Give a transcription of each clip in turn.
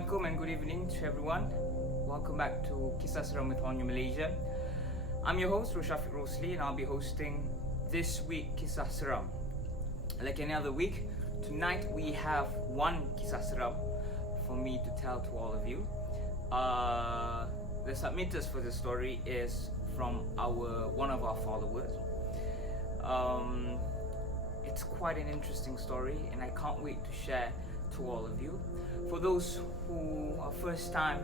Assalamualaikum and good evening to everyone. Welcome back to Kisah Seram with Hauntu Malaysia. I'm your host, Rushafiq Rosli, and I'll be hosting this week Kisah Seram. Like any other week, tonight we have one Kisah Seram for me to tell to all of you. The submitters for the story is from one of our followers. It's quite an interesting story and I can't wait to share to all of you. For those who are first time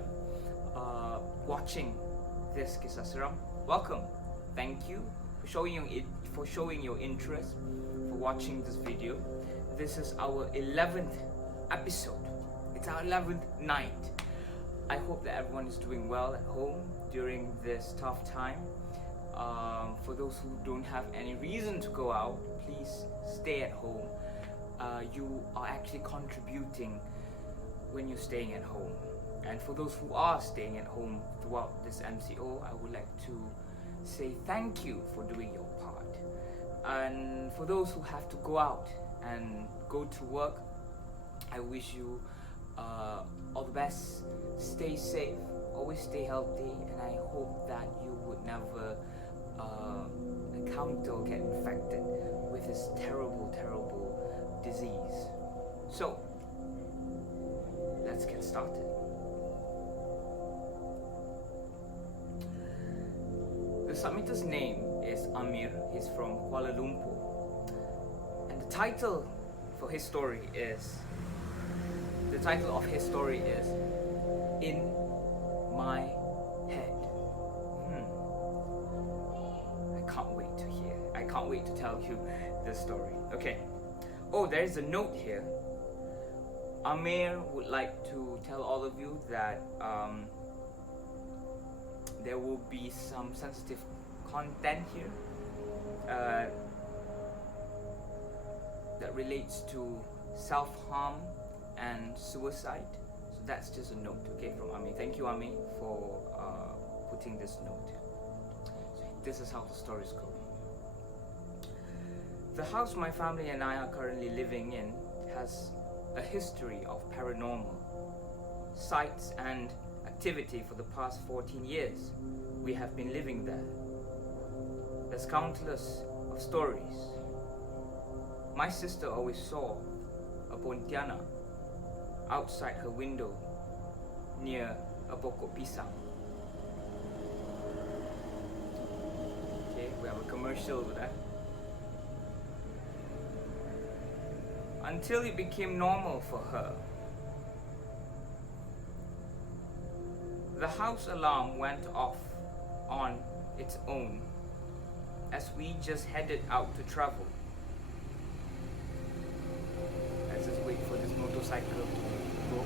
watching this Kisah Seram, welcome. Thank you for showing your interest, for watching this video. This is our 11th episode. It's our 11th night. I hope that everyone is doing well at home during this tough time. For those who don't have any reason to go out, please stay at home. You are actually contributing when you're staying at home. And for those who are staying at home throughout this MCO, I would like to say thank you for doing your part. And for those who have to go out and go to work, I wish you all the best. Stay safe, always stay healthy, and I hope that you would never encounter or get infected with this terrible disease. So, let's get started. The submitter's name is Amir. He's from Kuala Lumpur. And the title of his story is In My Head. I can't wait to tell you this story. Okay. Oh, there's a note here. Amir would like to tell all of you that there will be some sensitive content here that relates to self-harm and suicide. So that's just a note, okay, from Amir. Thank you, Amir, for putting this note. So this is how the stories go. The house my family and I are currently living in has a history of paranormal sights and activity for the past 14 years. We have been living there. There's countless of stories. My sister always saw a pontianak outside her window near a pokok pisang. Okay, we have a commercial with that. Until it became normal for her. The house alarm went off on its own as we just headed out to travel. Let's just wait for this motorcycle to go.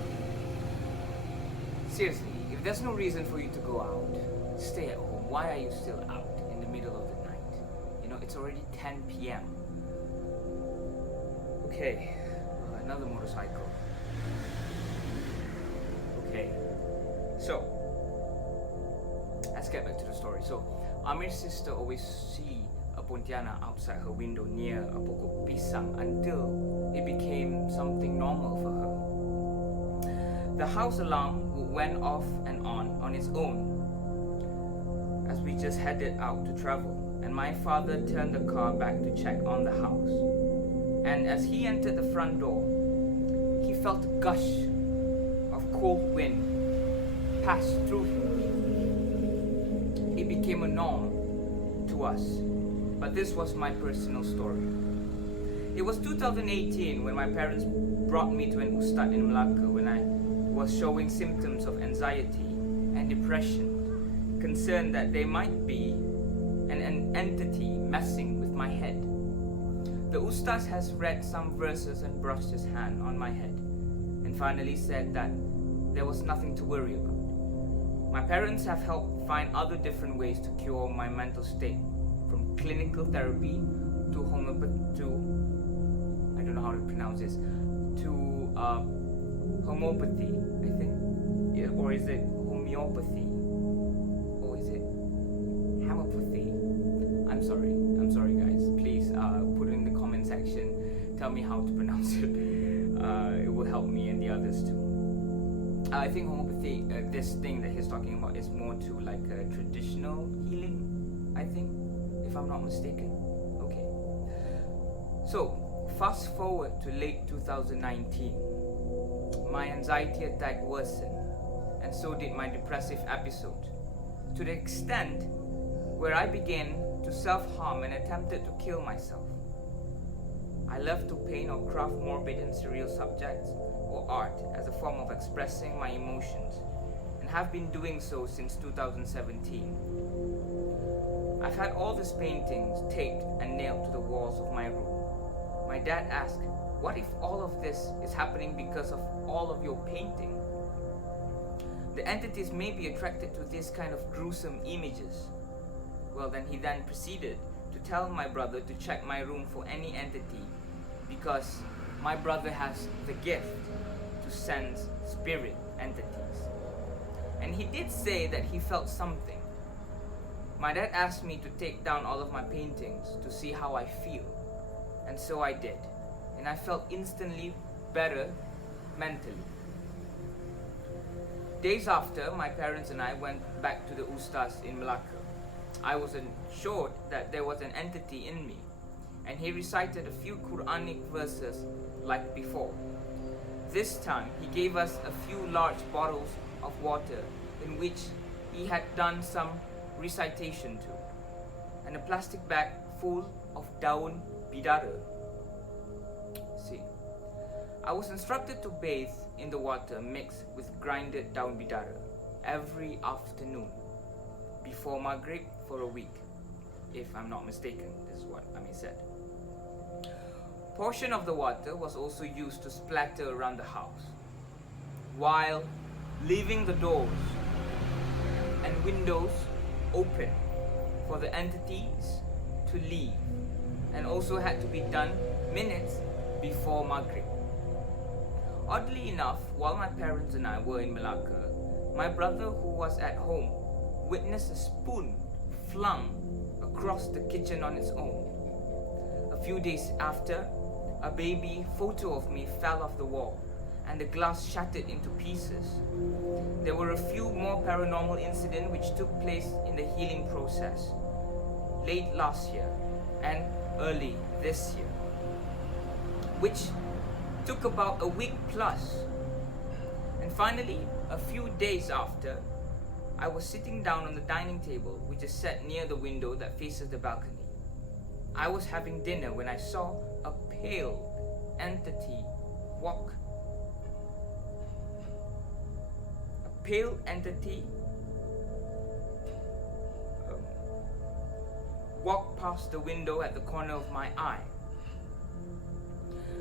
Seriously, if there's no reason for you to go out, stay at home. Why are you still out in the middle of the night? You know, it's already 10 p.m. Okay, another motorcycle. Okay, so let's get back to the story. So Amir's sister always see a pontianak outside her window near a pokok pisang until it became something normal for her. The house alarm went off and on its own as we just headed out to travel, and my father turned the car back to check on the house. And as he entered the front door, he felt a gush of cold wind pass through him. It became a norm to us, but this was my personal story. It was 2018 when my parents brought me to an ustad in Malacca when I was showing symptoms of anxiety and depression, concerned that there might be an entity messing with my head. The ustaz has read some verses and brushed his hand on my head and finally said that there was nothing to worry about. My parents have helped find other different ways to cure my mental state, from clinical therapy to I don't know how to pronounce this, to homeopathy, I think, or is it homeopathy, or is it homopathy? I'm sorry guys, please put it in the comment section, tell me how to pronounce it. It will help me and the others too. I think homeopathy, this thing that he's talking about, is more to like a traditional healing, I think, if I'm not mistaken. Okay. So, fast forward to late 2019. My anxiety attack worsened, and so did my depressive episode, to the extent where I began to self-harm and attempted to kill myself. I love to paint or craft morbid and surreal subjects or art as a form of expressing my emotions, and have been doing so since 2017. I've had all these paintings taped and nailed to the walls of my room. My dad asked, what if all of this is happening because of all of your painting? The entities may be attracted to this kind of gruesome images. Well, then he proceeded to tell my brother to check my room for any entity, because my brother has the gift to sense spirit entities. And he did say that he felt something. My dad asked me to take down all of my paintings to see how I feel, and so I did, and I felt instantly better mentally. Days after, my parents and I went back to the Ustaz in Malacca. I was assured that there was an entity in me, and he recited a few Quranic verses like before. This time, he gave us a few large bottles of water in which he had done some recitation to, and a plastic bag full of daun bidara. See, I was instructed to bathe in the water mixed with grinded daun bidara every afternoon before Maghrib for a week, if I'm not mistaken. This is what Ami said. Portion of the water was also used to splatter around the house, while leaving the doors and windows open for the entities to leave, and also had to be done minutes before Maghrib. Oddly enough, while my parents and I were in Malacca, my brother, who was at home, witnessed a spoon flung across the kitchen on its own. A few days after, a baby photo of me fell off the wall, and the glass shattered into pieces. There were a few more paranormal incidents which took place in the healing process, late last year and early this year, which took about a week plus. And finally, a few days after, I was sitting down on the dining table, which is set near the window that faces the balcony. I was having dinner when I saw a pale entity walk. A pale entity walk past the window at the corner of my eye.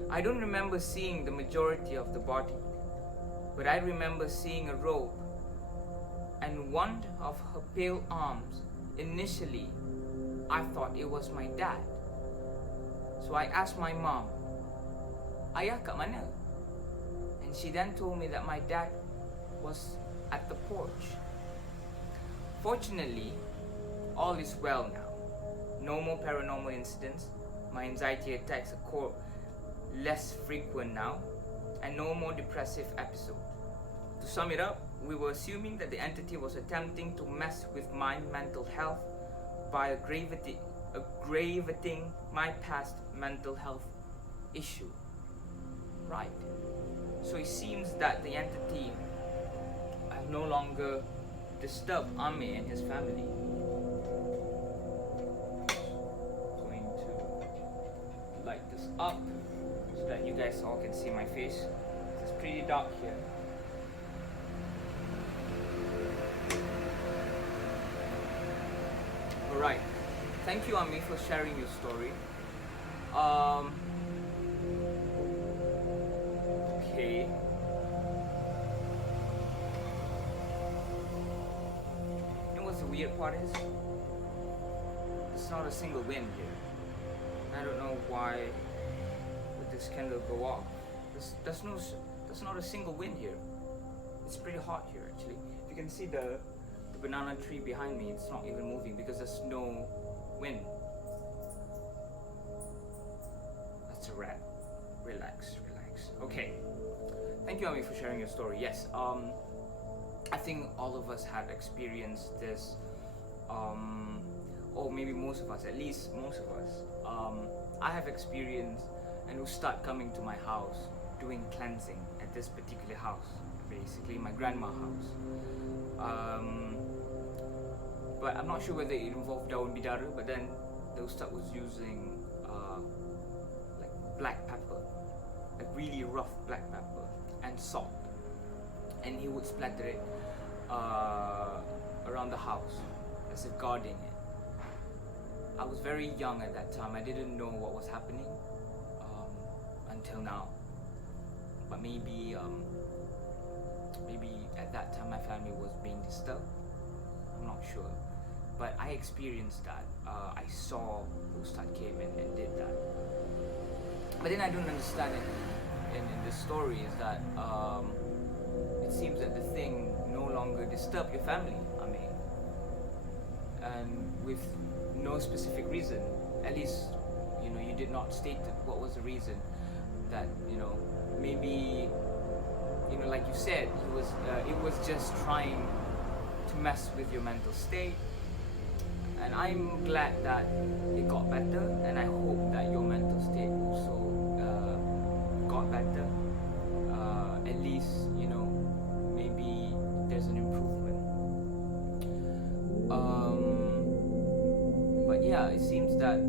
I don't remember seeing the majority of the body, but I remember seeing a robe and one of her pale arms. Initially, I thought it was my dad. So I asked my mom, "Ayah kat mana?" And she then told me that my dad was at the porch. Fortunately, all is well now. No more paranormal incidents. My anxiety attacks are less frequent now, and no more depressive episodes. To sum it up, we were assuming that the entity was attempting to mess with my mental health by aggravating my past mental health issue. Right. So it seems that the entity have no longer disturbed Ame and his family. Going to light this up so that you guys all can see my face. It's pretty dark here. Alright, thank you Ami for sharing your story. Okay. You know what's the weird part is? There's not a single wind here. I don't know why would this candle go off. There's not a single wind here. It's pretty hot here actually. You can see the banana tree behind me, it's not even moving because there's no wind. That's a rat. Relax. Okay. Thank you, Ami, for sharing your story. Yes, I think all of us have experienced this, or maybe most of us, at least most of us. I have experienced and who start coming to my house doing cleansing at this particular house, basically my grandma's house. But I'm not sure whether it involved daun bidara, but then the ustad was using like black pepper, like really rough black pepper, and salt, and he would splatter it around the house as if guarding it. I was very young at that time. I didn't know what was happening until now. But maybe at that time my family was being disturbed. I'm not sure. But I experienced that. I saw Ustad came and did that. But then I don't understand it in the story is that it seems that the thing no longer disturbed your family. I mean, and with no specific reason. At least, you did not state what was the reason. That maybe, like you said, it was just trying to mess with your mental state. And I'm glad that it got better, and I hope that your mental state also got better. At least, maybe there's an improvement. But yeah, it seems that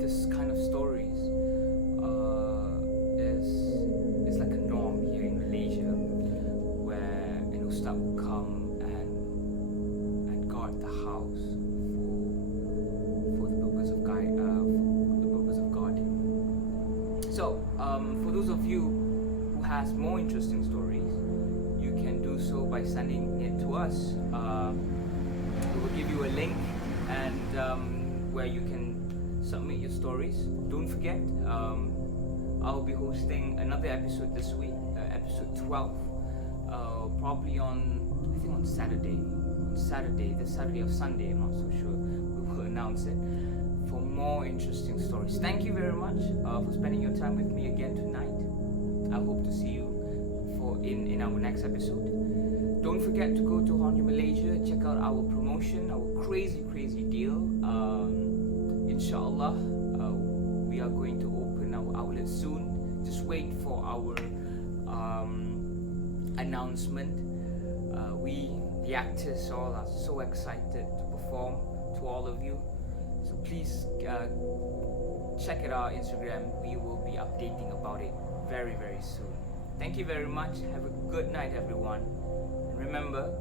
this kind of stories is like a norm here in Malaysia, where an ustad will come and guard the house for the purpose of guarding. So, for those of you who has more interesting stories, you can do so by sending it to us. We will give you a link and where you can submit your stories. Don't forget, I'll be hosting another episode this week, episode 12, probably on Saturday. This Saturday or Sunday, I'm not so sure. We will announce it for more interesting stories. Thank you very much for spending your time with me again tonight. I hope to see you in our next episode. Don't forget to go to Hauntu Malaysia, check out our promotion, our crazy deal. Inshallah, we are going to open our outlet soon. Just wait for our announcement. We, the actors, all are so excited to perform to all of you. So please check it out Instagram. We will be updating about it very soon. Thank you very much. Have a good night, everyone. And remember,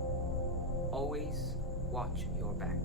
always watch your back.